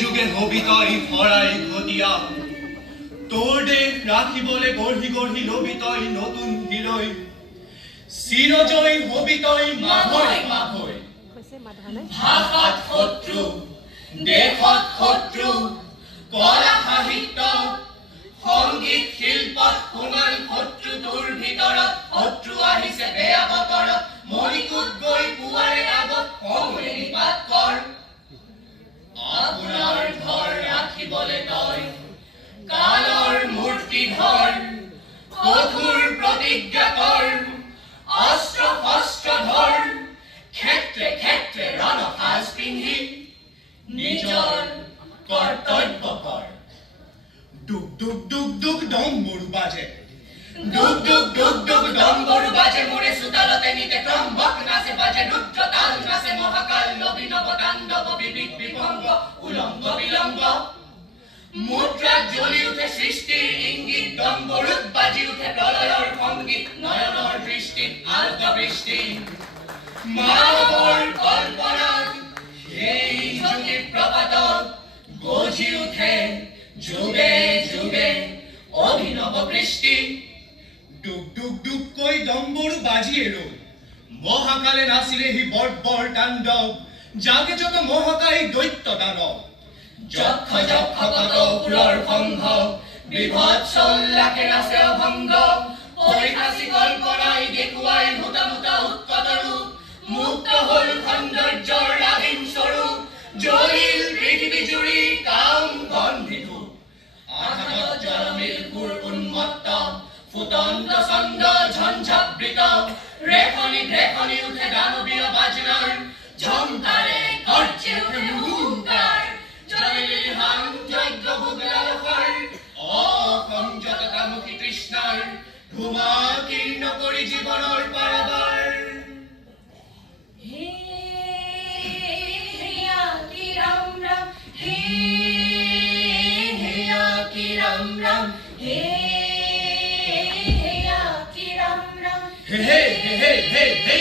যুগে হবি তই ভৰাই ঘটিয়া তোৰ দেশ ৰাখিবলৈ গঢ়ি গঢ়ি লবি তই নতুন হিৰৈ চিৰজয় হবি তই মাভৈ মাভৈ ভাষাত শত্ৰু দেশত শত্ৰু কলা সাহিত্য সংগীত শিল্পত সোণাল শত্ৰু তোৰ ভিতৰত শত্ৰু আহিছে বেয়া বতৰত মৰিকুট গৈ পুৱাৰে আগত সময় নিপাত কৰ আপোনাৰ ঘৰ ৰাখিবলৈ তই কালৰ মূৰ্তি ধৰ কঠোৰ প্ৰতিজ্ঞা কৰ অস্ত্ৰ শস্ত্ৰ ধৰ ক্ষেত্ৰে ক্ষেত্ৰে ৰণসাজ পিন্ধি নিজৰ কৰ্তব্য কৰ ডুক ডুক ডুক ডুক ডম্বৰু বাজে ডুক ডুক ডুক ডুক ডম্বৰু বাজে মোৰে চোতালতে নিতে ত্ৰম্বক নাচে বাজে ৰুদ্ৰ তাল নাচে মহাকাল নবীনৱ তাণ্ডৱ বিবিধ বিভংগ উলংগ বিলংগ মুদ্ৰাত জ্বলি উঠে সৃষ্টিৰ ইংগিত ডম্বৰুত বাজি উঠে প্ৰলয়ৰ সংগীত নয়নৰ দৃষ্টিত আলক বৃষ্টি মানৱৰ কল্পনাত সেই যোগী প্ৰপাতত গজি উঠে যুগে যুগে অভিনৱ কৃষ্টি ডুক ডুক ডুক কৈ ডম্বৰু বাজিয়ে ৰল মহাকালে নাচিলেহি বৰ্বৰ তাণ্ডৱ জাগে যত মহাকালী দৈত্য দানৱ যক্ষ যক্ষ কত পুৰৰ সংঘ বিভৎস উল্লাসে নাচে অভংগ পৰিহাসী কল্পনাই দেখুৱাই মুটা মুটা উৎকট ৰূপ মুক্ত হল সৌন্দৰ্যৰ ৰাগীন স্বৰূপ জ্বলিল পৃথিৱী জুৰি কাম গন্ধিধূপ আধাৰত জলমিল সুৰ উন্মত্ত ফুটন্ত ছন্দ ঝঞ্ঝাবৃত ৰেখনি ঢেখনি উঠে দানৱীয় বাজনাৰ ঝংকাৰে গৰ্জে উঠে হুংকাৰ জয়লিল হাং যজ্ঞ ভোগলালসৰ অসংযত কামুকী তৃষ্ণাৰ ধুমা কীৰ্ণ কৰি জীৱনৰ পাৰাবাৰ Ram Ram, hey Ram Ram, hey hey hey hey hey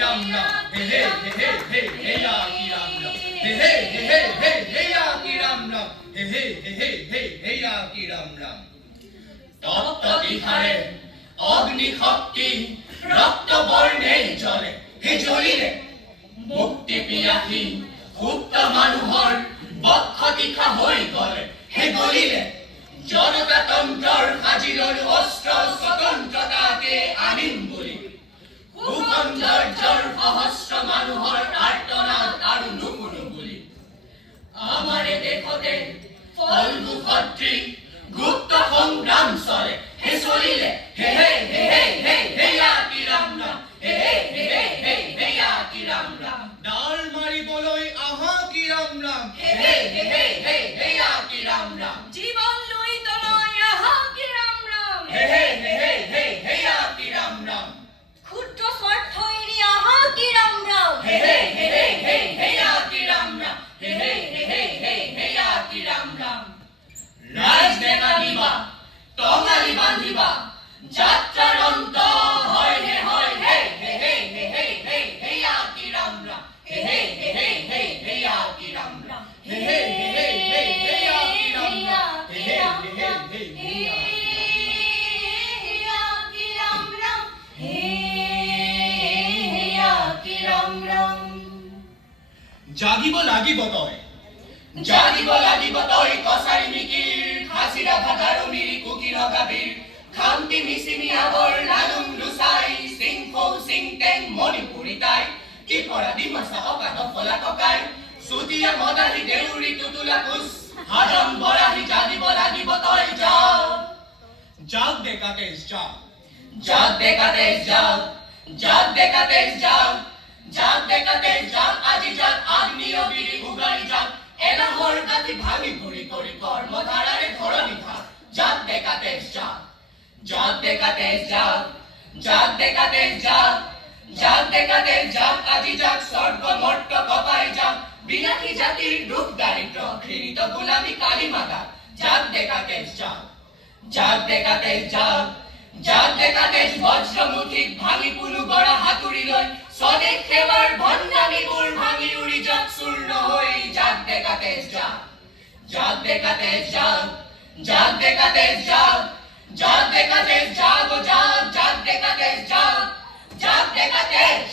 Ram Ram, hey hey hey hey hey Ram Ram, hey hey hey hey hey Ram Ram, hey hey hey hey hey Ram Ram. তপ্ত বিহারে অগ্নি শক্তি রক্ত বর্ণে জ্বলে হে জ্বলিলে মুক্তি পিয়াসী সুপ্ত মানুহৰ বক্ষ তীখা হৈ গলে হে গলিলে জনতা তন্ত্ৰৰ সাজি ললো অস্ত্ৰ স্বতন্ত্ৰতাকে আনিম বুলি সুসৌন্দৰ্যৰ সহস্ৰ মানুহৰ আৰ্তনাদ আৰু নুশুনো বুলি আমাৰে দেশতে ফলগু সদৃশ গুপ্ত সংগ্ৰাম চলে হে চলিলে হে হে হে হে হে ৰাম ৰাম হে হে হে হে হে ৰাম ৰাম ডাল মাৰিবলৈ আহা কি ৰাম ৰাম হে হে হে হে হে ৰাম ৰাম জীৱন লৈ তলৈ আহা কি ৰাম ৰাম হে হে হে হে হে ৰাম ৰাম ক্ষুদ্ৰ স্বাৰ্থ এৰি আহা কি ৰাম ৰাম হে হে হে হে হে ৰাম ৰাম হে হে হে হে হে ৰাম ৰাম ৰাইজ দেখা দিবা টঙালি বান্ধিবা যাত্ৰাৰ অন্ত হয় হে হে হে হে হে হে হে ৰাম ৰাম হে হে হে হে হে ৰাম ৰাম হে হে হে হে হে ৰাম ৰাম হে হে হে হে হে ৰাম ৰাম হে ৰাম ৰাম জাগিব লাগিব তই জাগিব লাগিব তই কছাৰী মিকিৰ হাজিৰা ভাগাৰু মিৰি কুকিৰ গাবীৰ খান্তি মিচিমি আগৰ লালুং লুচাই সিংফৌ সিংটেং মণিপুৰী তাই কি পৰা ডিমাচা অকাদ ফলা ককাই চুতীয়া মদাহী দেউৰী টুটুলা কোচ হাজম বৰাহী জাগিব লাগিব তই যাও জাগ দেখাতে যাও জাগ দেখাতে যাও জাগ দেখাতে যাও জাগ দেখাতে যাও আজি জাগ আগ্নিয় বিৰি উগাৰি যাও এলাহৰ গাতি ভাঙি ঘূৰি কৰি কৰ্মধাৰাৰে ধৰণি ভাগ জাগ দেখাতে যাও জাগ দেখাতে যাও জাগ দেখাতে যাও জাগ দেখাতে যাও আজি জাগ স্বৰ্গ মৰ্ত কপাই যাও বিনাশী জাতিৰ দুখ দাৰিদ্ৰ ঘৃণিত গোলামী কালী মাতা জাগ দেখাতে যাও জাগ দেখাতে যাও জাগ দেখাতে বজ্ৰমুঠিক ভাঙি পুলু গড়া হাতুৰি লৈ স্বদেশ সেৱাৰ ভণ্ডামীবোৰ ভাঙি উৰি যাক চূৰ্ণ হৈ জাগ দেখাতে যাও জাগ ডেকা তেজ জাগ, জাগ ডেকা তেজ জাগ, জাগ ডেকা তেজ জাগ ও জাগ, জাগ ডেকা তেজ জাগ, জাগ ডেকা তেজ।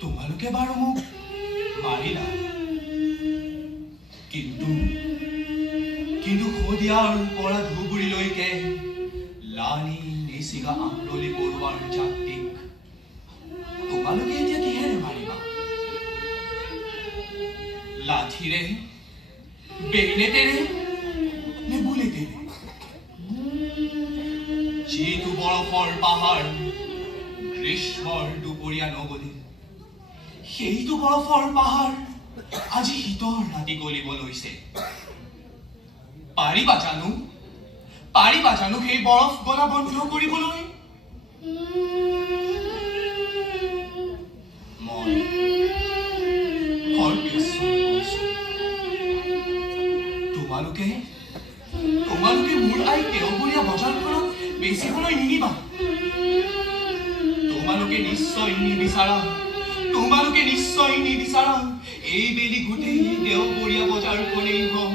তোমালোকে বাৰু মোক মাৰিলা, কিন্তু শদিয়াৰ পৰা ধুবুৰীলৈকে লানি নিচিগা আমৰলি পৰুৱাৰ জাতিক তোমালোকে এতিয়া কিহেৰে মাৰিবা? লাঠিৰে, বেগনেটেৰে নে বুলেটেৰে? যিটো বৰফৰ পাহাৰ গ্ৰীষ্মৰ দুপৰীয়া নগলি, সেইটো বৰফৰ পাহাৰ আজি শীতৰ ৰাতি গলিব লৈছে। পাৰিবা জানো সেই বৰফ গলা বন্ধ কৰিবলৈ? মই তোমালোকে মোৰ আই দেওবৰীয়া বজাৰখনত বেছি সময় নিনিবা। তোমালোকে নিশ্চয় নিবিচাৰা এই বেলি গোটেই দেওবৰীয়া বজাৰখনেই হওক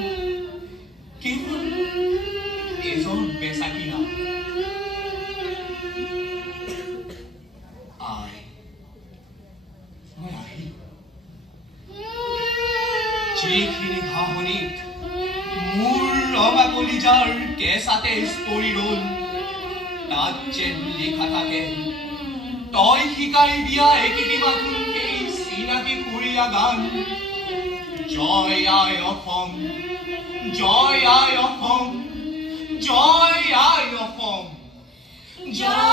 কেৱল এজন বেচা কিনা। মই আহিলো যিখিনি ঘাঁহনিত মোৰ ৰঙা কলিজাৰ কেঁচা তেজ পৰি ৰল, তাত যেন লিখা থাকে তই শিকাই দিয়া একেটিমাথোন সেই চিনাকি সুৰীয়া গান। জয় আই অসম, জয় আই অসম, জয় আই অসম, জয়